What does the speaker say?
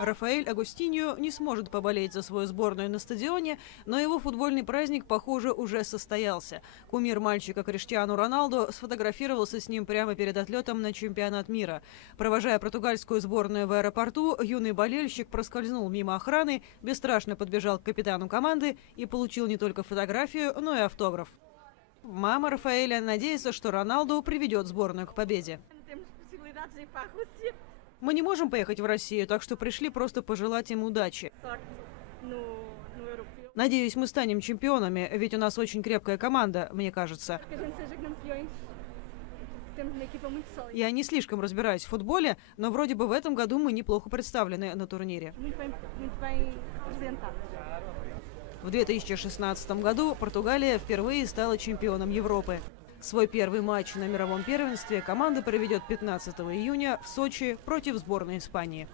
Рафаэль Агустиньо не сможет поболеть за свою сборную на стадионе, но его футбольный праздник, похоже, уже состоялся. Кумир мальчика Криштиану Роналду сфотографировался с ним прямо перед отлетом на чемпионат мира. Провожая португальскую сборную в аэропорту, юный болельщик проскользнул мимо охраны, бесстрашно подбежал к капитану команды и получил не только фотографию, но и автограф. Мама Рафаэля надеется, что Роналду приведет сборную к победе. Мы не можем поехать в Россию, так что пришли просто пожелать им удачи. Надеюсь, мы станем чемпионами, ведь у нас очень крепкая команда, мне кажется. Я не слишком разбираюсь в футболе, но вроде бы в этом году мы неплохо представлены на турнире. В 2016 году Португалия впервые стала чемпионом Европы. Свой первый матч на мировом первенстве команда проведет 15 июня в Сочи против сборной Испании.